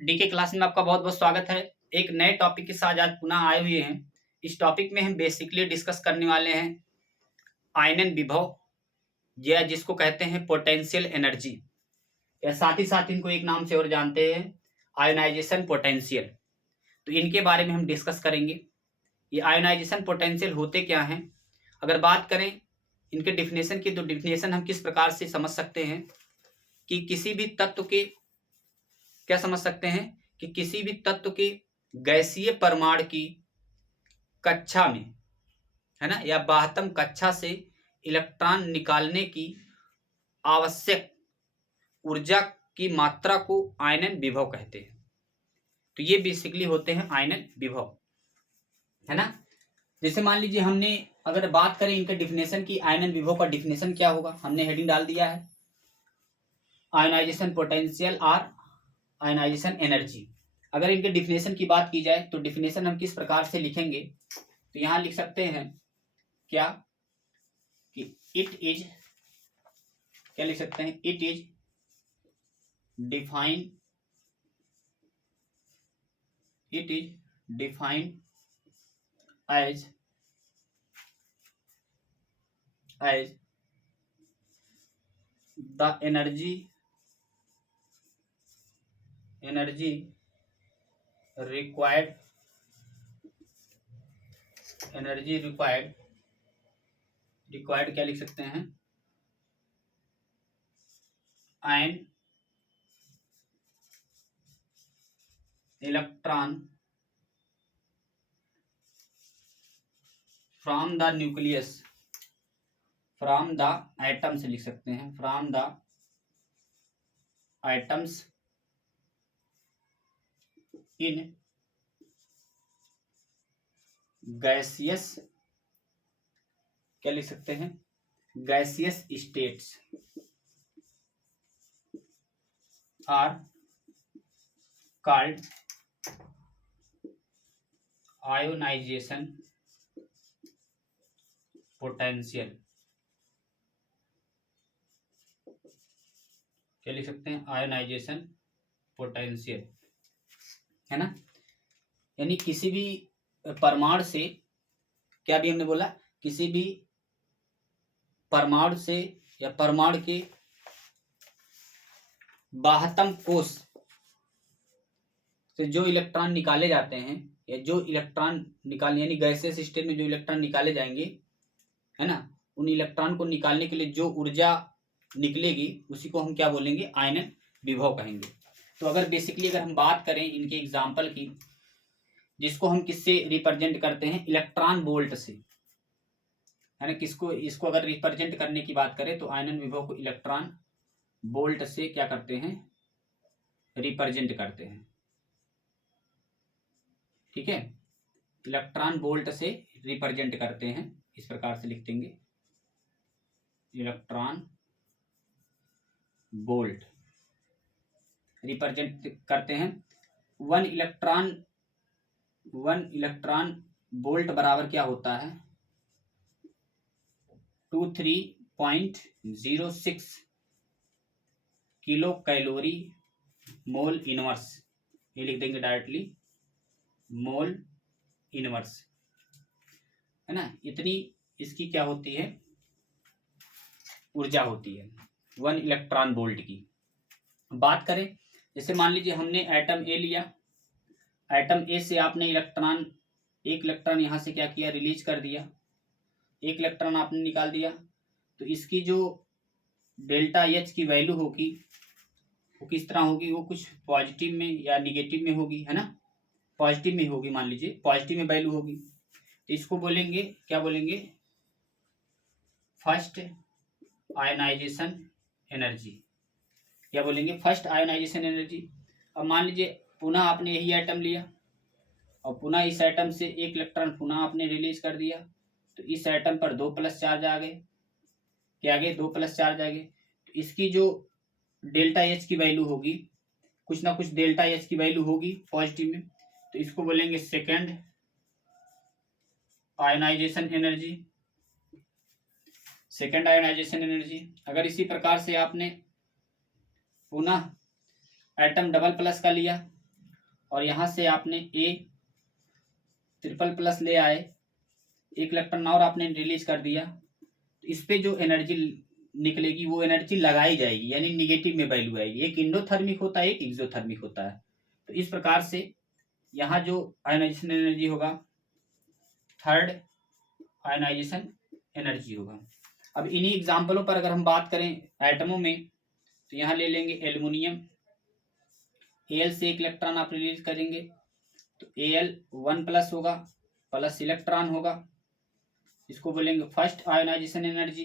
DK class में आपका बहुत बहुत स्वागत है। एक नए टॉपिक के साथ आज पुनः आए हुए हैं। इस टॉपिक में हम बेसिकली डिस्कस करने वाले हैं आयनन विभव या जिसको कहते हैं पोटेंशियल एनर्जी, या साथ ही साथ इनको एक नाम से और जानते हैं आयोनाइजेशन पोटेंशियल। तो इनके बारे में हम डिस्कस करेंगे। ये आयोनाइजेशन पोटेंशियल होते क्या हैं, अगर बात करें इनके डिफिनेशन की, तो डिफिनेशन हम किस प्रकार से समझ सकते हैं कि किसी भी तत्व के क्या समझ सकते हैं कि किसी भी तत्व के गैसीय परमाणु की कक्षा में, है ना, या बाह्यतम कक्षा से इलेक्ट्रॉन निकालने की आवश्यक ऊर्जा की मात्रा को आयनन विभव कहते हैं। तो ये बेसिकली होते हैं आयनन विभव, है ना। जैसे मान लीजिए हमने अगर बात करें इनके डिफिनेशन की, आयनन विभव का डिफिनेशन क्या होगा, हमने हेडिंग डाल दिया है आयोनाइजेशन पोटेंशियल और आयोनाइजेशन एनर्जी। अगर इनके डिफिनेशन की बात की जाए तो डिफिनेशन हम किस प्रकार से लिखेंगे, तो यहां लिख सकते हैं क्या कि इट इज, क्या लिख सकते हैं, it is defined, it is defined as the energy required क्या लिख सकते हैं, and electron from the nucleus, from the atoms लिख सकते हैं, from the atoms in gaseous, क्या लिख सकते हैं, gaseous states are called ionisation potential, क्या लिख सकते हैं, आयोनाइजेशन पोटेंशियल, है ना। यानी किसी भी परमाणु से, क्या भी हमने बोला, किसी भी परमाणु से या परमाणु के बाह्यतम कोश से जो इलेक्ट्रॉन निकाले जाते हैं, या जो इलेक्ट्रॉन निकालने, यानी गैसियस स्टेट में जो इलेक्ट्रॉन निकाले जाएंगे, है ना, उन इलेक्ट्रॉन को निकालने के लिए जो ऊर्जा निकलेगी उसी को हम क्या बोलेंगे, आयनन विभव कहेंगे। तो अगर बेसिकली अगर हम बात करें इनके एग्जाम्पल की, जिसको हम किससे रिप्रेजेंट करते हैं, इलेक्ट्रॉन बोल्ट से, है ना, किसको, इसको अगर रिप्रेजेंट करने की बात करें तो आयनन विभव को इलेक्ट्रॉन बोल्ट से क्या करते हैं, रिप्रेजेंट करते हैं। ठीक है, इलेक्ट्रॉन बोल्ट से रिप्रेजेंट करते हैं, इस प्रकार से लिख देंगे, इलेक्ट्रॉन बोल्ट रिप्रेजेंट करते हैं। वन इलेक्ट्रॉन बोल्ट बराबर क्या होता है, 23.06 किलो कैलोरी मोल इनवर्स, ये लिख देंगे डायरेक्टली, मोल इनवर्स, है ना। इतनी इसकी क्या होती है, ऊर्जा होती है वन इलेक्ट्रॉन वोल्ट की। बात करें, जैसे मान लीजिए हमने एटम ए लिया, एटम ए से आपने इलेक्ट्रॉन, एक इलेक्ट्रॉन यहां से क्या किया, रिलीज कर दिया, एक इलेक्ट्रॉन आपने निकाल दिया, तो इसकी जो डेल्टा एच की वैल्यू होगी वो किस तरह होगी, वो कुछ पॉजिटिव में या निगेटिव में होगी, है ना, पॉजिटिव में होगी, मान लीजिए पॉजिटिव में वैल्यू होगी, तो इसको बोलेंगे, क्या बोलेंगे, फर्स्ट आयोनाइजेशन एनर्जी, क्या बोलेंगे, फर्स्ट आयोनाइजेशन एनर्जी। अब मान लीजिए पुनः आपने यही एटम लिया और पुनः इस एटम से एक इलेक्ट्रॉन पुनः आपने रिलीज कर दिया, तो इस एटम पर 2+ चार्ज आ गए, क्या आ गए, 2+ चार्ज आ गए, तो इसकी जो डेल्टा एच की वैल्यू होगी, कुछ ना कुछ डेल्टा एच की वैल्यू होगी पॉजिटिव में, तो इसको बोलेंगे second ionization energy, second ionization energy. अगर इसी प्रकार से आपने पुनः एटम डबल प्लस का लिया और यहाँ से आपने ए ट्रिपल प्लस ले आए, एक इलेक्ट्रॉन और आपने रिलीज कर दिया, तो इस पे जो एनर्जी निकलेगी वो एनर्जी लगाई जाएगी, यानी निगेटिव में वैल्यू आएगी। एक इंडोथर्मिक होता है, एक एक्सोथर्मिक होता है। तो इस प्रकार से यहाँ जो आयोनाइजेशन एनर्जी होगा, थर्ड आयोनाइजेशन एनर्जी होगा। अब इन्हीं एग्जाम्पलों पर अगर हम बात करें एटमों में, तो यहाँ ले लेंगे एल्युमिनियम, Al से एक इलेक्ट्रॉन आप रिलीज करेंगे तो Al 1+ होगा, प्लस इलेक्ट्रॉन होगा, इसको बोलेंगे फर्स्ट आयोनाइजेशन एनर्जी।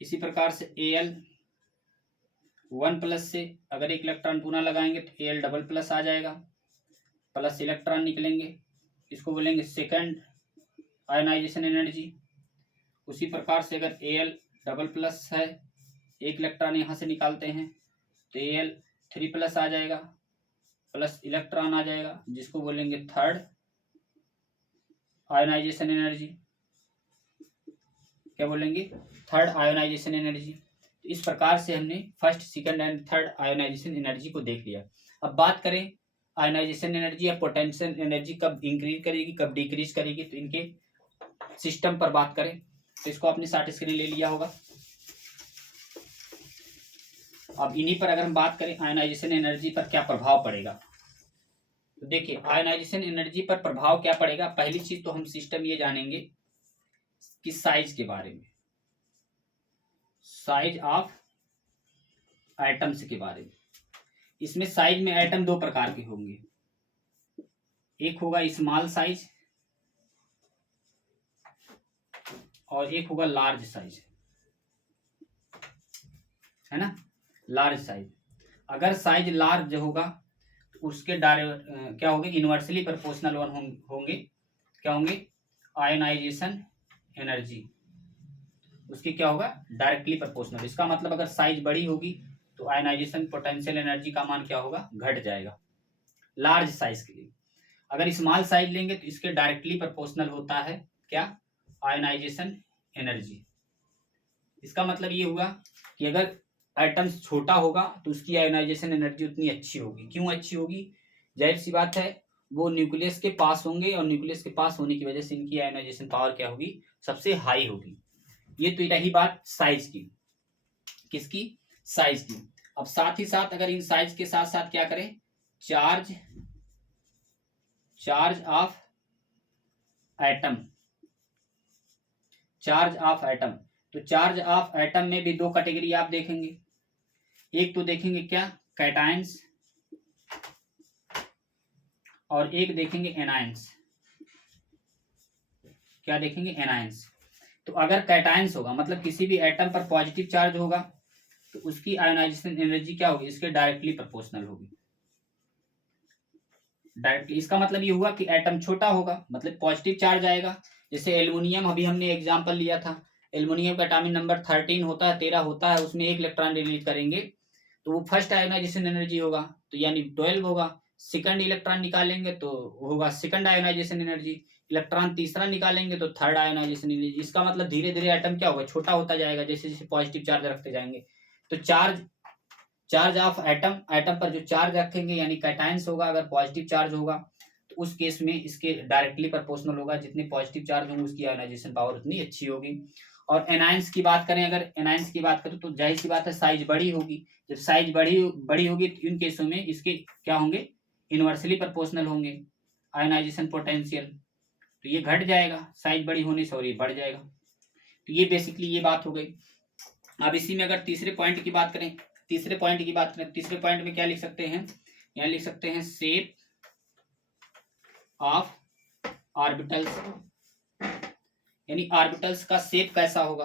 इसी प्रकार से Al 1+ से अगर एक इलेक्ट्रॉन पुनः लगाएंगे तो Al++ आ जाएगा, प्लस इलेक्ट्रॉन निकलेंगे, इसको बोलेंगे सेकंड आयोनाइजेशन एनर्जी। उसी प्रकार से अगर Al++ है, एक इलेक्ट्रॉन यहाँ से निकालते हैं तो Al3+ आ जाएगा, प्लस इलेक्ट्रॉन आ जाएगा, जिसको बोलेंगे थर्ड आयोनाइजेशन एनर्जी। क्या बोलेंगे? Third ionisation energy. तो इस प्रकार से हमने first, second and third ionisation energy को देख लिया। अब बात करें आयोनाइजेशन एनर्जी या पोटेंशियल एनर्जी कब इंक्रीज करेगी, कब डिक्रीज करेगी, तो इनके सिस्टम पर बात करें तो इसको आपने शार्ट स्क्रीन ले लिया होगा। अब इन्हीं पर अगर हम बात करें आयोनाइजेशन एनर्जी पर क्या प्रभाव पड़ेगा, तो देखिए आयोनाइजेशन एनर्जी पर प्रभाव क्या पड़ेगा। पहली चीज तो हम सिस्टम ये जानेंगे कि साइज के बारे में, साइज ऑफ एटम्स के बारे में। इसमें साइज में एटम दो प्रकार के होंगे, एक होगा स्मॉल साइज और एक होगा लार्ज साइज, है ना, लार्ज साइज। अगर साइज लार्ज होगा तो उसके क्या होंगे, इनवर्सली प्रोपोर्शनल होंगे, क्या होंगे, आयोनाइजेशन एनर्जी उसकी क्या होगा, डायरेक्टली प्रोपोर्शनल। इसका मतलब अगर साइज बड़ी होगी तो आयोनाइजेशन पोटेंशियल एनर्जी का मान क्या होगा, घट जाएगा लार्ज साइज के लिए। अगर स्मॉल साइज लेंगे तो इसके डायरेक्टली प्रोपोर्शनल होता है क्या, आयोनाइजेशन एनर्जी। इसका मतलब ये हुआ कि अगर एटम्स छोटा होगा तो उसकी आयोनाइजेशन एनर्जी उतनी अच्छी होगी। क्यों अच्छी होगी, जाहिर सी बात है, वो न्यूक्लियस के पास होंगे और न्यूक्लियस के पास होने की वजह से इनकी आयोनाइजेशन पावर क्या होगी, सबसे हाई होगी। ये तो रही बात साइज की, किसकी, साइज की। अब साथ ही साथ अगर इन साइज के साथ साथ क्या करें, charge of atom, charge of atom. तो चार्ज ऑफ एटम में भी दो कैटेगरी आप देखेंगे, एक तो देखेंगे क्या, कैटायंस, और एक देखेंगे एनायंस। क्या देखेंगे, एनायंस। तो अगर कैटायंस होगा मतलब किसी भी एटम पर पॉजिटिव चार्ज होगा तो उसकी आयोनाइजेशन एनर्जी क्या होगी, इसके डायरेक्टली प्रोपोर्शनल होगी, डायरेक्टली। इसका मतलब ये हुआ कि एटम छोटा होगा मतलब पॉजिटिव चार्ज आएगा। जैसे एल्युमिनियम, अभी हमने एग्जांपल लिया था, एल्युमिनियम का एटॉमिक नंबर 13 होता है, 13 होता है, उसमें एक इलेक्ट्रॉन रिलीज करेंगे तो वो फर्स्ट आयोनाइजेशन एनर्जी होगा, तो यानी 12 होगा। सेकंड इलेक्ट्रॉन निकालेंगे तो होगा सेकंड आयोनाइजेशन एनर्जी, इलेक्ट्रॉन तीसरा निकालेंगे तो थर्ड आयोनाइजेशन एनर्जी। इसका मतलब धीरे धीरे एटम क्या होगा, छोटा होता जाएगा जैसे जैसे पॉजिटिव चार्ज रखते जाएंगे। तो चार्ज ऑफ एटम, एटम पर जो चार्ज रखेंगे यानी कैटायंस होगा, अगर पॉजिटिव चार्ज होगा तो उस केस में इसके डायरेक्टली प्रोपोर्शनल होगा, जितने पॉजिटिव चार्ज होंगे उसकी आयोनाइजेशन पावर उतनी अच्छी होगी। और एनायंस की बात करें, अगर एनायंस की बात करें तो जाहिर सी बात है साइज बड़ी होगी, जब साइज बड़ी होगी तो इन केसों में इसके क्या होंगे, इनवर्सली प्रोपोर्शनल होंगे आयोनाइजेशन पोटेंशियल, तो ये घट जाएगा साइज बड़ी होने से और ये बढ़ जाएगा। तो ये बेसिकली ये बात हो गई। अब इसी में अगर तीसरे पॉइंट की बात करें, तीसरे पॉइंट में क्या लिख सकते हैं, यहाँ लिख सकते हैं शेप ऑफ ऑर्बिटल्स, यानी ऑर्बिटल्स का शेप कैसा होगा,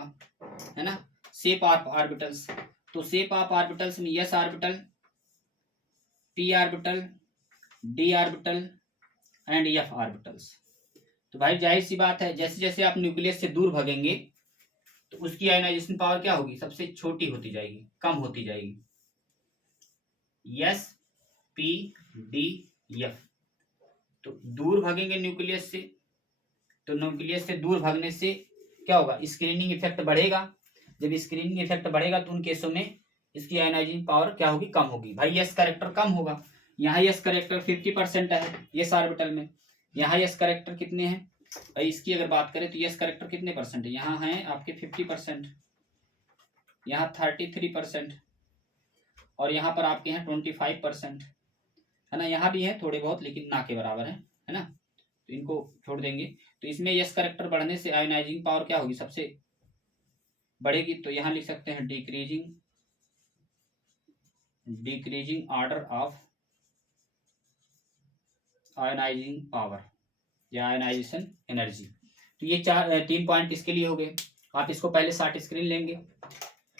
है ना, शेप ऑफ ऑर्बिटल्स। तो शेप ऑफ ऑर्बिटल्स में S orbital, P orbital, D orbital and F orbitals. तो भाई जाहिर सी बात है, जैसे जैसे आप न्यूक्लियस से दूर भगेंगे तो उसकी आयोनाइजेशन पावर क्या होगी, सबसे छोटी होती जाएगी, कम होती जाएगी। S, P, D, F. तो दूर भागेंगे न्यूक्लियस से, तो न्यूक्लियस से दूर भागने से क्या होगा, स्क्रीनिंग इफेक्ट बढ़ेगा। जब स्क्रीनिंग इफेक्ट बढ़ेगा तो उन केसों में इसकी आयनाइजिंग पावर क्या होगी, कम होगी। भाई यस करेक्टर कम होगा, यहाँ यस करेक्टर 50% है यस ऑर्बिटल में, यहाँ यस करेक्टर कितने हैं भाई, इसकी अगर बात करें तो यस करेक्टर कितने परसेंट है, यहाँ है आपके 50%, यहाँ 33%, और यहाँ पर आपके हैं 25%, है ना। यहाँ भी है थोड़े बहुत लेकिन ना के बराबर है ना, तो इनको छोड़ देंगे। तो इसमें यस करेक्टर बढ़ने से आयनाइजिंग पावर क्या होगी, सबसे बढ़ेगी। तो यहाँ लिख सकते हैं decreasing order of ionising power या आयनाइजेशन एनर्जी। तो ये 3 पॉइंट इसके लिए हो गए। आप इसको पहले शार्ट स्क्रीन लेंगे,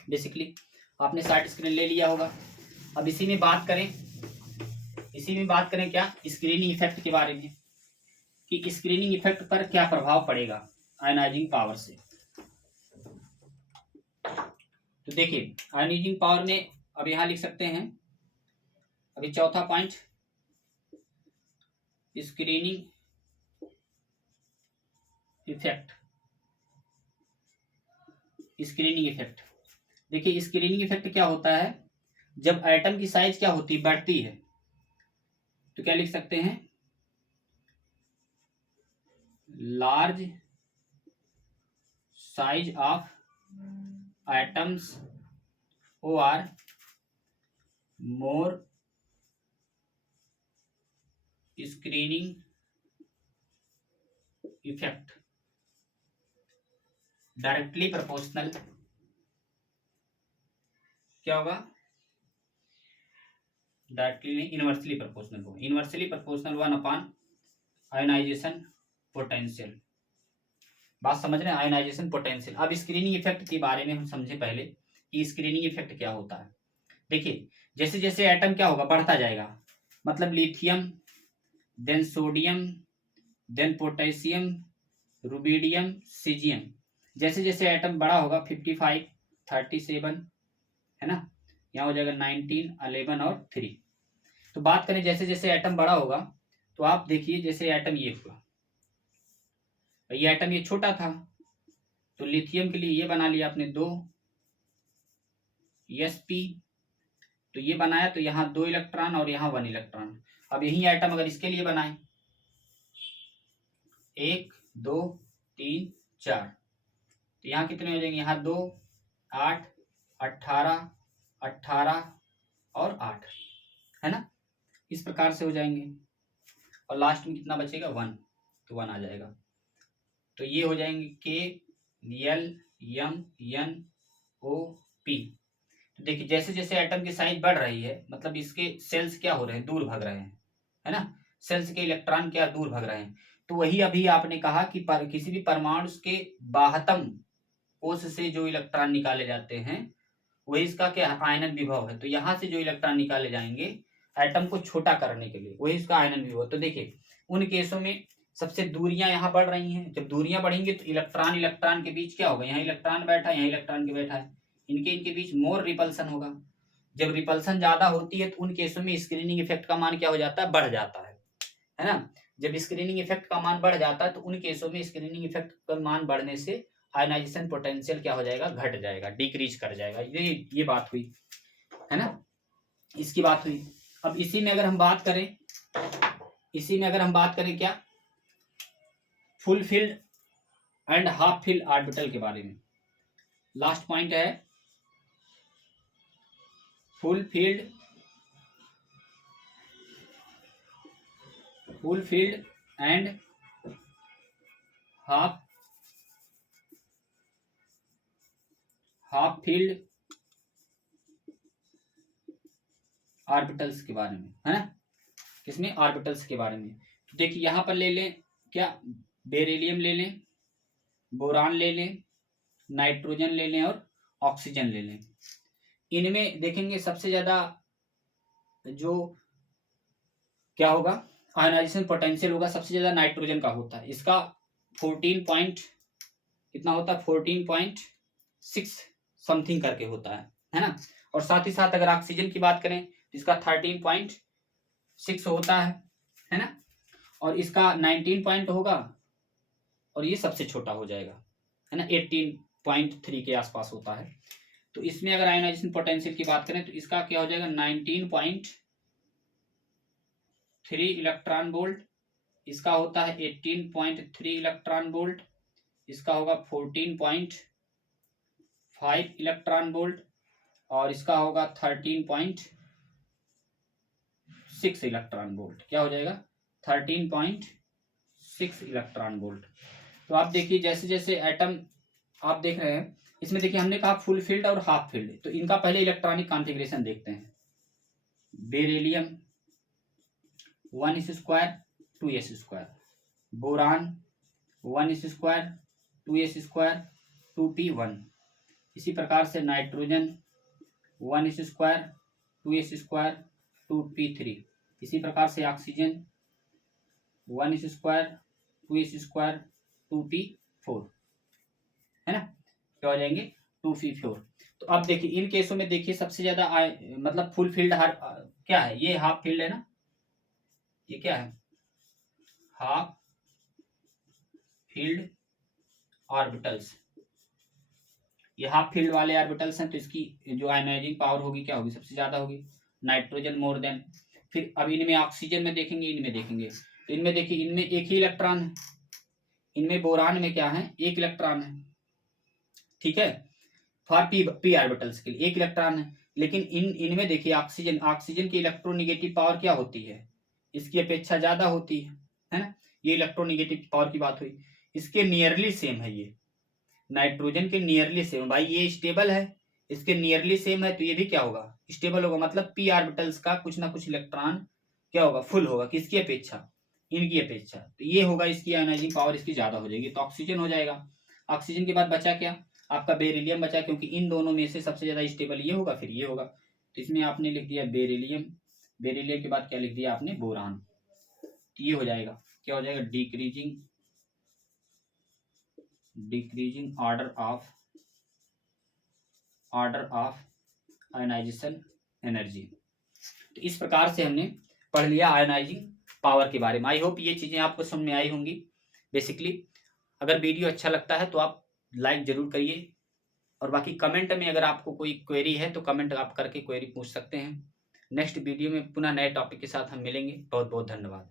बेसिकली आपने शार्ट स्क्रीन ले लिया होगा। अब इसी में बात करें क्या, स्क्रीनिंग इफेक्ट के बारे में, कि स्क्रीनिंग इफेक्ट पर क्या प्रभाव पड़ेगा आयनाइजिंग पावर से। तो देखिए आयनाइजिंग पावर में अब यहां लिख सकते हैं, अभी चौथा पॉइंट स्क्रीनिंग इफेक्ट। देखिए स्क्रीनिंग इफेक्ट क्या होता है, जब एटम की साइज क्या होती है, बढ़ती है, तो क्या लिख सकते हैं, लार्ज साइज ऑफ एटम्स और मोर स्क्रीनिंग इफेक्ट डायरेक्टली प्रोपोर्शनल, क्या होगा, डायरेक्टली नहीं, इनवर्सली प्रोपोर्शनल होगा, इनवर्सली प्रोपोर्शनल 1 आयनाइजेशन पोटेंशियल। बात समझ रहे हैं, आयनाइजेशन पोटेंशियल। अब स्क्रीनिंग इफेक्ट के बारे में हम समझे पहले कि स्क्रीनिंग इफेक्ट क्या होता है। देखिए जैसे जैसे एटम क्या होगा, बढ़ता जाएगा, मतलब lithium, then sodium, then potassium, rubidium, caesium, जैसे जैसे एटम बड़ा होगा 55, 37, है ना, यहाँ हो जाएगा 19, 11 और 3। तो बात करें जैसे जैसे एटम बड़ा होगा, तो आप देखिए जैसे एटम ये हुआ, ये एटम ये छोटा था, तो लिथियम के लिए ये बना लिया आपने 2 sp, तो ये बनाया, तो यहाँ 2 इलेक्ट्रॉन और यहाँ 1 इलेक्ट्रॉन। अब यही एटम अगर इसके लिए बनाए 1 2 3 4, तो यहाँ कितने हो जाएंगे, यहाँ 2 8 18 18 और 8, है ना, इस प्रकार से हो जाएंगे। और लास्ट में कितना बचेगा, 1, तो 1 आ जाएगा। तो ये हो जाएंगे KLMNO P। तो देखिए जैसे जैसे एटम की साइज बढ़ रही है, मतलब इसके सेल्स क्या हो रहे हैं, दूर भाग रहे हैं, है ना, सेल्स के इलेक्ट्रॉन क्या दूर भाग रहे हैं। तो वही अभी आपने कहा कि किसी भी परमाणु के बाह्यतम कोश से जो इलेक्ट्रॉन निकाले जाते हैं, वही इसका क्या आयनन विभव है। तो यहाँ से जो इलेक्ट्रॉन निकाले जाएंगे एटम को छोटा करने के लिए, वही इसका आयनन विभव। तो देखिए उन केसों में सबसे दूरियां यहाँ बढ़ रही हैं, जब दूरियां बढ़ेंगी तो इलेक्ट्रॉन इलेक्ट्रॉन के बीच क्या होगा, यहाँ इलेक्ट्रॉन बैठा है, यहाँ इलेक्ट्रॉन के बैठा है, इनके बीच मोर रिपल्सन होगा। जब रिपल्सन ज्यादा होती है तो उन केसों में स्क्रीनिंग इफेक्ट का मान क्या हो जाता है, बढ़ जाता है ना। जब स्क्रीनिंग इफेक्ट का मान बढ़ जाता है तो उन केसों में स्क्रीनिंग इफेक्ट का मान बढ़ने से आयनाइजेशन पोटेंशियल क्या हो जाएगा, घट जाएगा, डिक्रीज कर जाएगा। ये बात हुई, है ना, इसकी बात हुई। अब इसी में अगर हम बात करें क्या, full field and half filled orbital के बारे में। लास्ट पॉइंट है full field and half field orbitals के बारे में, है ना, किसमें, ऑर्बिटल्स के बारे में। तो देखिए यहां पर ले लें क्या, बेरिलियम ले लें, बोरान ले लें, नाइट्रोजन ले लें और ऑक्सीजन ले लें। इनमें देखेंगे सबसे ज्यादा जो क्या होगा, आयनाइजेशन पोटेंशियल होगा, सबसे ज्यादा नाइट्रोजन का होता है। इसका 14 पॉइंट कितना होता है, 14.6 समथिंग करके होता है ना। और साथ ही साथ अगर ऑक्सीजन की बात करें तो इसका 13.6 होता है ना। और इसका 19 पॉइंट होगा, और ये सबसे छोटा हो जाएगा, है ना, 18.3 के आसपास होता है। तो इसमें अगर आयोनाइजेशन पोटेंशियल की बात करें तो इसका क्या हो जाएगा 19.3 इलेक्ट्रॉन वोल्ट, इसका होता है 18.3 इलेक्ट्रॉन वोल्ट, इसका होगा 14.5 इलेक्ट्रॉन वोल्ट और इसका होगा 13.6 इलेक्ट्रॉन वोल्ट। क्या हो जाएगा 13.6 इलेक्ट्रॉन वोल्ट। तो आप देखिए जैसे जैसे एटम आप देख रहे हैं, इसमें देखिए हमने कहा फुल फील्ड और हाफ फील्ड, तो इनका पहले इलेक्ट्रॉनिक कॉन्फ़िगरेशन देखते हैं। Beryllium 1s² 2s², boron 1s² 2s² 2p1, इसी प्रकार से नाइट्रोजन 1s² 2s² 2p3, इसी प्रकार से ऑक्सीजन 1s² 2s² 2p4, है ना, क्या हो जाएंगे 2p4। तो अब देखिए इन केसों में देखिए सबसे ज्यादा मतलब फुल फील्ड क्या है, ये हाफ फील्ड है ना, ये क्या है हाफ फील्ड ऑर्बिटल्स, ये हाफ फील्ड वाले ऑर्बिटल्स हैं, तो इसकी जो आयनाइजिंग पावर होगी क्या होगी सबसे ज्यादा होगी, नाइट्रोजन मोर देन। फिर अब इनमें ऑक्सीजन में देखेंगे, इनमें देखेंगे, तो इनमें देखिए इनमें एक ही इलेक्ट्रॉन है, इनमें बोरान में क्या है एक इलेक्ट्रॉन है, ठीक है, फॉर पी ऑर्बिटल्स के लिए एक इलेक्ट्रॉन है। लेकिन इनमें देखिए ऑक्सीजन की इलेक्ट्रोनेगेटिव पावर क्या होती है, इसकी अपेक्षा ज्यादा होती है ना, ये इलेक्ट्रोनेगेटिव पावर की बात हुई। इसके नियरली सेम है, ये नाइट्रोजन के नियरली सेम, भाई ये स्टेबल है, इसके नियरली सेम है, तो ये भी क्या होगा स्टेबल होगा, मतलब पी ऑर्बिटल्स का कुछ ना कुछ इलेक्ट्रॉन क्या होगा फुल होगा, किसकी अपेक्षा इनकी अपेक्षा, तो ये होगा इसकी आयनाइजिंग पावर इसकी ज्यादा हो जाएगी, तो ऑक्सीजन हो जाएगा। ऑक्सीजन के बाद बचा क्या आपका बेरिलियम बचा, क्योंकि इन दोनों में से सबसे ज्यादा स्टेबल ये होगा, फिर ये होगा, तो इसमें आपने लिख दिया बेरिलियम, बेरिलियम के बाद क्या लिख दिया आपने बोरान, तो ये हो जाएगा क्या हो जाएगा decreasing order of ionisation energy. तो इस प्रकार से हमने पढ़ लिया आयनाइजिंग पावर के बारे में। आई होप ये चीजें आपको समझ में आई होंगी। बेसिकली अगर वीडियो अच्छा लगता है तो आप लाइक जरूर करिए, और बाकी कमेंट में अगर आपको कोई क्वेरी है तो कमेंट आप करके क्वेरी पूछ सकते हैं। नेक्स्ट वीडियो में पुनः नए टॉपिक के साथ हम मिलेंगे। बहुत बहुत धन्यवाद।